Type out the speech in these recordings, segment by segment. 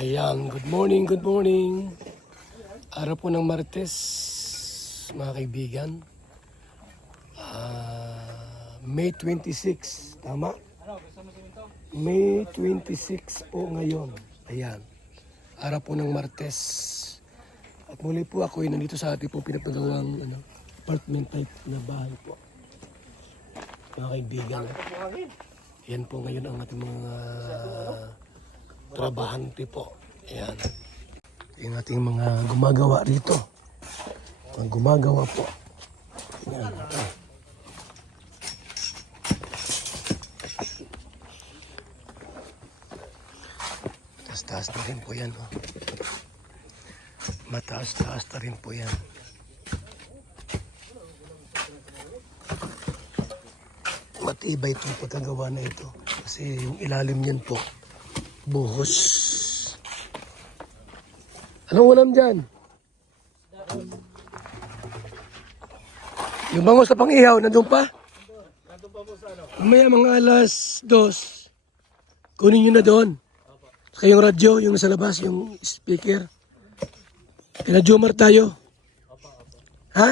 Ayan, good morning, good morning. Araw po ng Martes, mga kaibigan. May 26, tama? May 26 po ngayon. Ayan, araw po ng Martes. At muli po ako ay nandito sa ating po pinapagawang apartment type na bahay po. Mga kaibigan. Yan po ngayon ang ating mga trabahante po. Ayan. Yung ating mga gumagawa rito. Mga gumagawa po. Ayan. Mataas-taas na rin po yan. Oh. Mataas-taas na rin po yan. Matibay itong pagkagawa na ito. Kasi yung ilalim niyan po, buhos. Anong ulam dyan? Yung bangos na pang-ihaw, nandun pa? Nandun pa po sa ano? Mamaya mga alas 2. Kunin nyo na doon. Saka yung radyo, yung nasa labas, yung speaker. Kina Jomar tayo. Ha?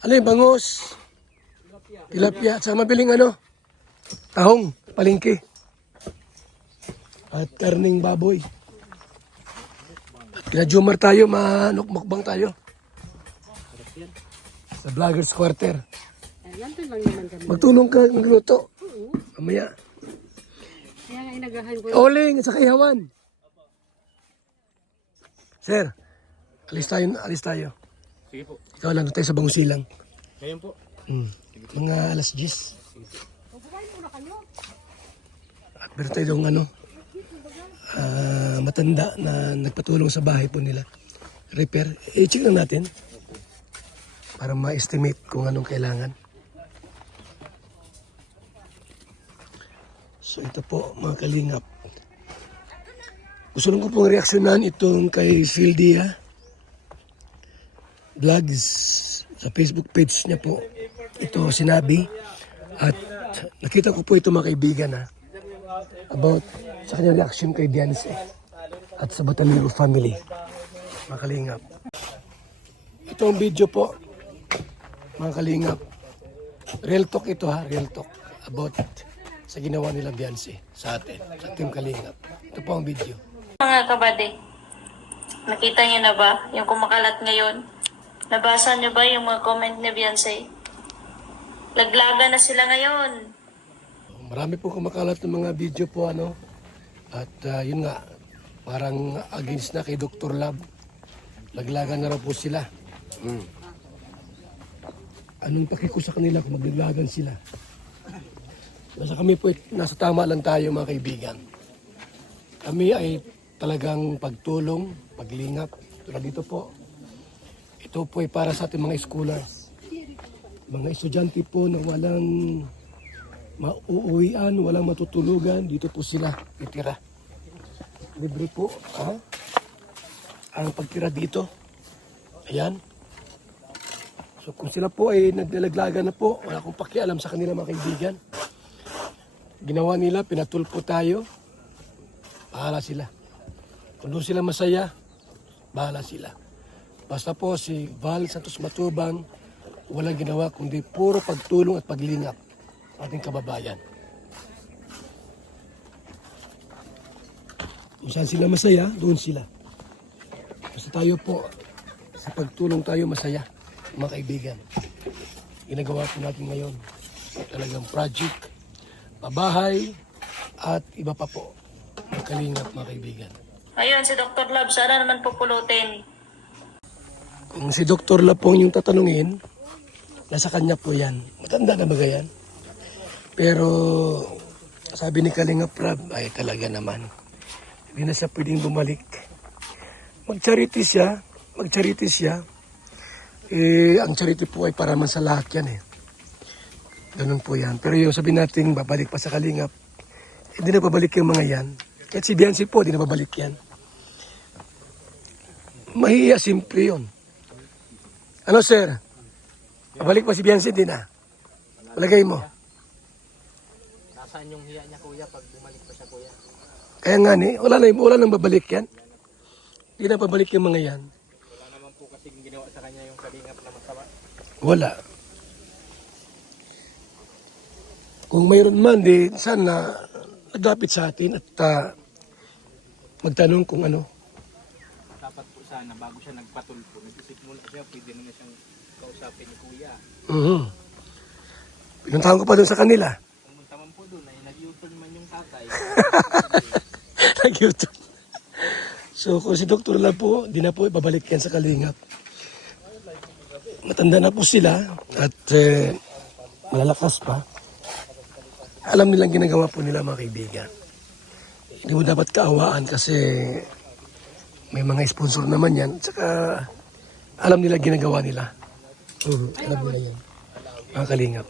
Ano yung bangos? Tilapia. At saka mabiling tahong, palengke. At karning baboy. At kina Jomar tayo, manukmukbang tayo. Sa Vloggers Quarter. Magtulong ka, magluto. Mamaya. Kaya nga inagahan ko. Oling, at saka ihawan. Sir, alis tayo. Sige po. Ikaw lang, doon tayo sa Bangusilang. Ngayon po. Mga alas 10. At meron tayo yung matanda na nagpatulong sa bahay po nila. Repair. I-check lang natin para ma-estimate kung anong kailangan. So ito po mga kalingap. Gusto lang ko pong reaksyonan itong kay Sildia Vlogs sa Facebook page niya po. Ito sinabi at nakita ko po ito mga kaibigan about sa kanyang reaction kay Beyonce at sa Batanero family. Mga kalingap. Ito ang video po mga kalingap. Real talk ito real talk about sa ginawa nila Beyonce sa atin, sa Team Kalingap. Ito po ang video. Mga kabady, nakita niyo na ba yung kumakalat ngayon? Nabasa niyo ba yung mga comment ni Beyonce? Laglaga na sila ngayon. Marami po kumakalat ng mga video po at yun nga, parang against na kay Dr. Love. Laglagan na raw po sila. Anong pakiko sa kanila kung maglaglagan sila? Nasa kami po, nasa tama lang tayo mga kaibigan. Kami ay talagang pagtulong, paglingap. Tulad dito po, ito po ay para sa ating mga scholars. Mga estudyante po na walang mauuwian, walang matutulugan, dito po sila itira. Libre po ang pagtira dito. Ayan. So kung sila po ay naglalaglagan na po, wala akong pakialam sa kanila mga kaibigan. Ginawa nila, pinatulpo tayo, bahala sila. Kung doon sila masaya, bahala sila. Basta po si Val Santos Matubang, walang ginawa kundi puro pagtulong at paglingap sa ating kababayan. Kung saan sila masaya, doon sila. Basta tayo po, sa pagtulong tayo masaya, mga kaibigan. Ginagawa po natin ngayon, talagang project, pabahay, at iba pa po. Kalingap mga kaibigan. Ayun, si Dr. Love, sana naman pupulutin. Kung si Dr. Lapong yung tatanungin, nasa kanya po yan. Matanda na ba yan? Pero sabi ni Kalingap Rab, ay talaga naman. Hindi na siya pwedeng bumalik. Mag-charity siya. Ang charity po ay para man sa lahat yan Ganun po yan. Pero yung sabi natin, babalik pa sa Kalingap, hindi na babalik yung mga yan. Kahit si Beyonce po, hindi na babalik yan. Mahiya, simple yun. Ano sir? Babalik pa si Beyonce, hindi na. Palagay mo. Nasaan yung hiya niya kuya pag bumalik pa siya kuya? Kaya nga wala nang babalik yan. Hindi na pabalik yung mga yan. Wala naman po kasing ginawa sa kanya yung kalingap na masama. Wala. Kung mayroon man, di sana nagapit sa atin at magtanong kung ano. Dapat po sana, bago siya nagpatulpo, nag-isip muna siya, pwede na siyang kausapin ni Kuya. Pinuntahan ko pa doon sa kanila. Pumunta man po doon, ay nag-U-turn man yung tatay. Nag-YouTube. So kung si Dr. Lab po, di na po ibabalik yan sa Kalingap. Matanda na po sila at malalakas pa. Alam nilang ginagawa po nila mga kaibigan. Hindi mo dapat kaawaan kasi may mga sponsor naman yan. Tsaka alam nila ginagawa nila. Alam nila yan. Mga Kalingap.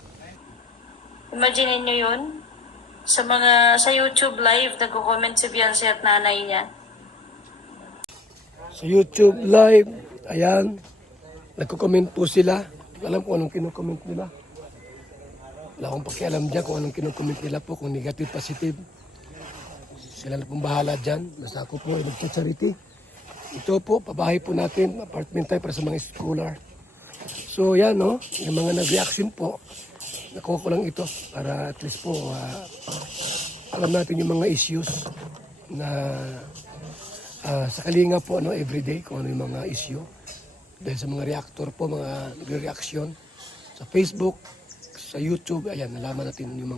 Imagine niyo yun? Sa YouTube live, nagko-comment si Beyonce at nanay niya. Sa YouTube live, ayan, nagko-comment po sila. Alam ko anong kino-comment nila. Wala akong pakialam dyan kung anong kino-comment nila po, kung negative, positive. Sila na pong bahala dyan. Basta ako po ay nagcha-charity. Ito po, pabahay po natin, apartment tayo para sa mga scholar. So yan, no, yung mga nag-reaction po, nakuha ko lang ito para at least po alam natin yung mga issues na sa Kalinga po, no, everyday, kung ano yung mga issue. Dahil sa mga reactor po, mga nagre-reaction sa Facebook, sa YouTube, ayan, nalaman natin yung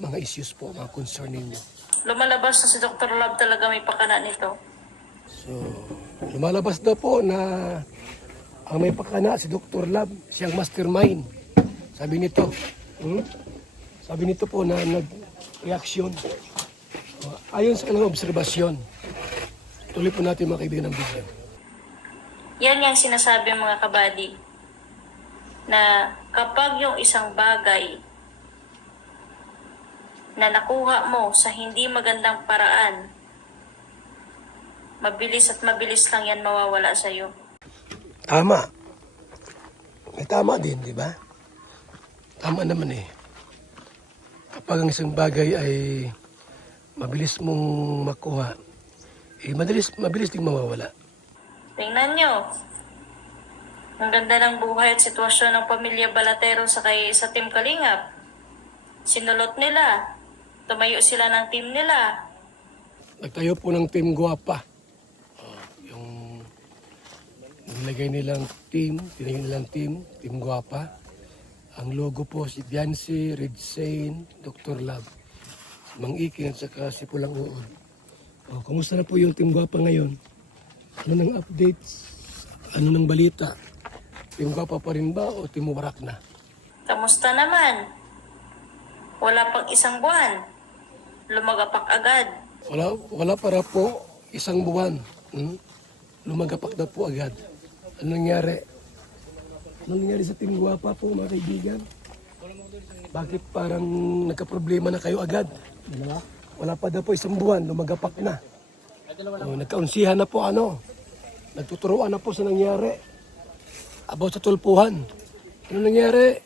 mga issues po, mga concern ninyo. Lumalabas na si Dr. Love talaga may pakana nito. So, lumalabas na po na ang may pakana si Dr. Lab, siyang mastermind. Sabi nito, sabi nito po na nag-reaction. Ayon sa kanilang obserbasyon. Tuloy po natin mga kaibigan ng video. Yan yung sinasabi mga kabady, na kapag yung isang bagay na nakuha mo sa hindi magandang paraan, mabilis at mabilis lang yan mawawala sa'yo. Tama. May tama din, di ba? Tama naman eh. Kapag ang isang bagay ay mabilis mong makuha, mabilis ding mawawala. Tingnan nyo. Ang ganda ng buhay at sitwasyon ng pamilya Balatero sa Team Kalingap. Sinulot nila. Tumayo sila ng team nila. Nagtayo po ng Team Guapa. Yung nilagay nilang team, tinayo nilang Team Guapa. Ang logo po si Beyonce, Red Saint, Dr. Love, Mang Ikin at saka si Pulang Uod. Kumusta na po yung Team Guapa ngayon? Ano ng updates? Ano ng balita? Team Guapa pa rin ba o Team Warak na? Kamusta naman? Wala pang isang buwan. Lumagapak agad. Wala para po isang buwan. Lumagapak na po agad. Ano nangyari? Ano nangyari sa Team Guapa po mga kaibigan? Bakit parang nagka-problema na kayo agad? Wala pa daw po isang buwan, lumagapak na. Nagkaunsihan na po nagtuturuan na po sa nangyari. About sa tulpuhan. Ano nangyari?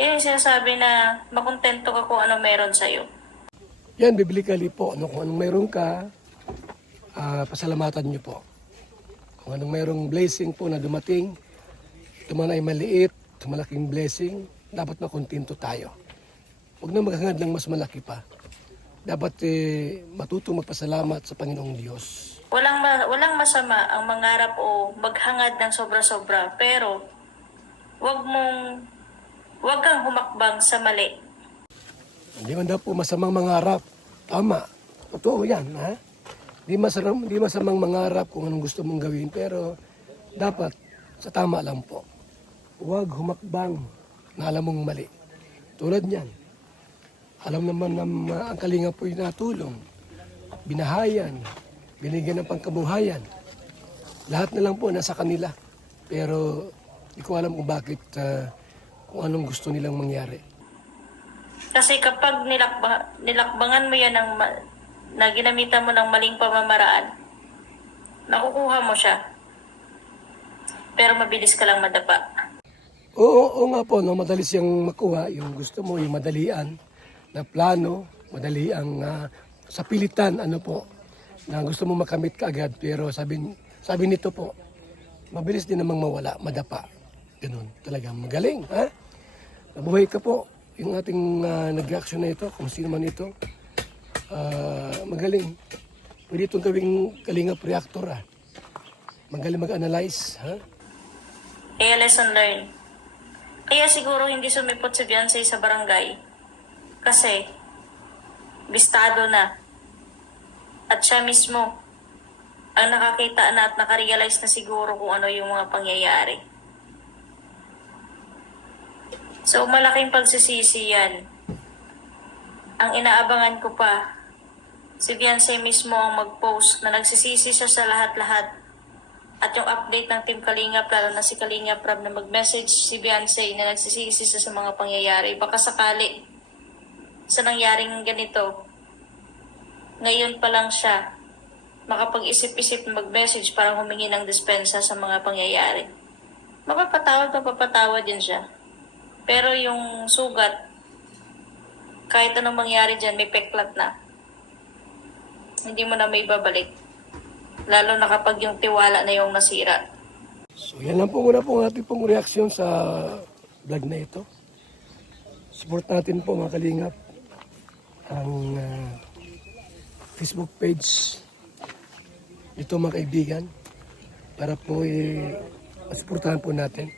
Yan yung sinasabi na makontento ka kung ano meron sa'yo. Yan, biblically po. Kung anong mayroon ka, pasalamatan niyo po. Kung anong mayroong blessing po na dumating, ito man ay maliit, malaking blessing, dapat makontento tayo. Huwag na maghangad ng mas malaki pa. Dapat matutong magpasalamat sa Panginoong Diyos. Walang masama ang mangarap o maghangad ng sobra-sobra, pero wag kang humakbang sa mali. Hindi man daw po masamang mangarap. Tama. Totoo yan, ha? Hindi masamang mangarap kung anong gusto mong gawin, pero dapat sa tama lang po. Huwag humakbang na alam mong mali. Tulad niyan. Alam naman na ang Kalinga po'y natulong. Binahayan. Binigyan ng pangkabuhayan. Lahat na lang po nasa kanila. Pero hindi ko alam kung bakit, kung anong gusto nilang mangyari. Kasi kapag nilakbangan mo yan na ginamitan mo ng maling pamamaraan, nakukuha mo siya. Pero mabilis ka lang madapa. Oo nga po, madali siyang makuha. Yung gusto mo, yung madalian na plano, madali ang sa pilitan, na gusto mo makamit ka agad, pero sabi nito po, mabilis din namang mawala, madapa. Ganun, talagang magaling. Ha? Nabuhay ka po. Yung ating nag-reaction na ito, kung sino man ito, magaling. Pwede itong gawing kalingap reactor. Ha? Magaling mag-analyze. Ha? Kaya lesson learned. Kaya siguro hindi sumipot si Beyonce sa barangay. Kasi, bistado na. At siya mismo, ang nakakita na at nakarealize na siguro kung ano yung mga pangyayari. So, malaking pagsisisi yan. Ang inaabangan ko pa, si Beyonce mismo ang mag-post na nagsisisi siya sa lahat-lahat. At yung update ng Team Kalingap, lalo na si Kalingap Rab na mag-message si Beyonce na nagsisisi siya sa mga pangyayari. Baka sakali sa nangyaring ganito, ngayon pa lang siya makapag-isip-isip mag-message para humingi ng dispensa sa mga pangyayari. Mapapatawad din siya. Pero yung sugat, kahit anong mangyari dyan, may peklat na. Hindi mo na may babalik. Lalo na kapag yung tiwala na yung nasira. So yan lang po muna po ang ating pong reaksyon sa vlog na ito. Support natin po mga kalingap ang Facebook page ito mga kaibigan para po masuportahan po natin.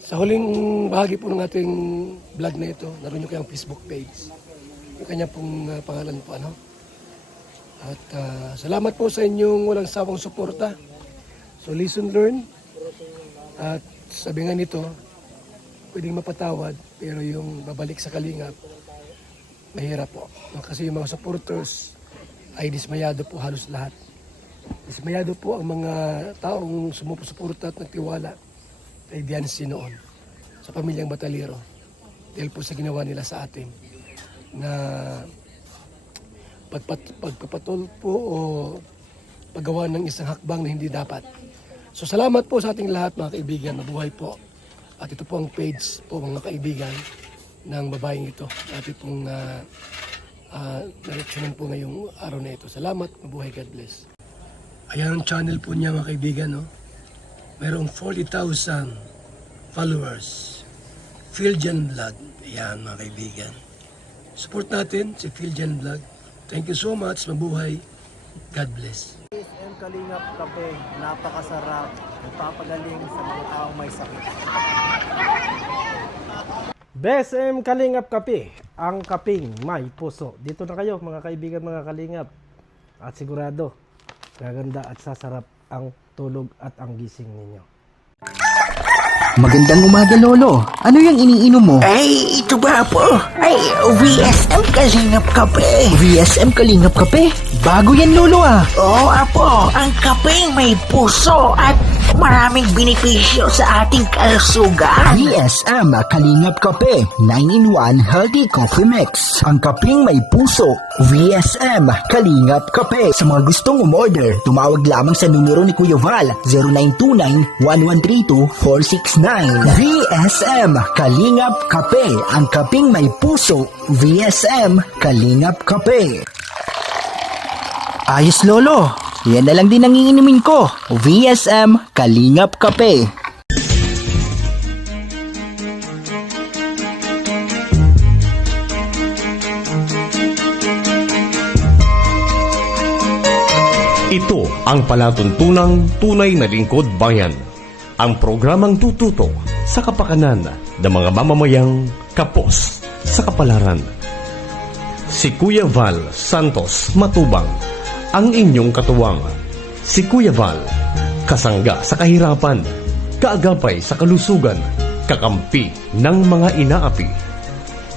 Sa huling bahagi po ng ating vlog na ito, naroon nyo kayang Facebook page. Yung kanya pong pangalan po, ano? At salamat po sa inyong walang sawang suporta. So listen, learn. At sabi nga nito, pwedeng mapatawad, pero yung babalik sa kalingap, mahirap po. Kasi yung mga supporters ay dismayado po halos lahat. Dismayado po ang mga taong sumusuporta at nagtiwala kay Beyonce noon sa pamilyang Batalero. Dahil po sa ginawa nila sa atin na pagpapatol po o paggawa ng isang hakbang na hindi dapat. So salamat po sa ating lahat mga kaibigan. Mabuhay po. At ito po ang page po mga kaibigan ng babaeng ito. Ating pong na-reaksyonan po ngayong araw na ito. Salamat. Mabuhay. God bless. Ayan ang channel po niya mga kaibigan. No? Mayroong 40,000 followers. Philjan Vlog. Ayan mga kaibigan. Support natin si Philjan Vlog. Thank you so much. Mabuhay. God bless. BSM Kalingap Kape, napakasarap, nagpapagaling sa mga taong may sakit. BSM Kalingap Kape, ang kaping may puso. Dito na kayo mga kaibigan, mga kalingap. At sigurado, gaganda at sasarap ang tulog at ang gising ninyo. Magandang umaga, Lolo. Ano yung iniinom mo? Ay, ito ba po? Ay, VSM Kalingap Kape. VSM Kalingap Kape? Bago yan, Lolo ah. Oo, apo. Ang kapeng may puso at maraming benepisyo sa ating kalusugan. VSM Kalingap Kape, 9-in-1 Healthy Coffee Mix. Ang kapeng may puso, VSM Kalingap Kape. Sa mga gustong umorder, tumawag lamang sa numero ni Kuya Val, 0929-1132-469. VSM Kalingap Kape, ang kapeng may puso, VSM Kalingap Kape. Ayos, Lolo. Yan na lang din ang iinumin ko. VSM Kalingap Kape. Ito ang palatuntunang tunay na lingkod bayan. Ang programang tututo sa kapakanan ng mga mamamayang kapos sa kapalaran. Si Kuya Val Santos Matubang, ang inyong katuwang. Si Kuya Val, kasangga sa kahirapan, kaagapay sa kalusugan, kakampi ng mga inaapi.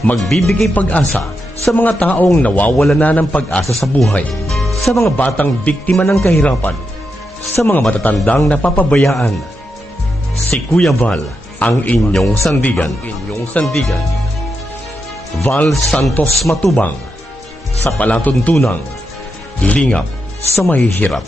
Magbibigay pag-asa sa mga taong nawawala na ng pag-asa sa buhay, sa mga batang biktima ng kahirapan, sa mga matatandang napapabayaan. Si Kuya Val, ang inyong sandigan. Val Santos Matubang, sa palatuntunang lingap sa mahihirap.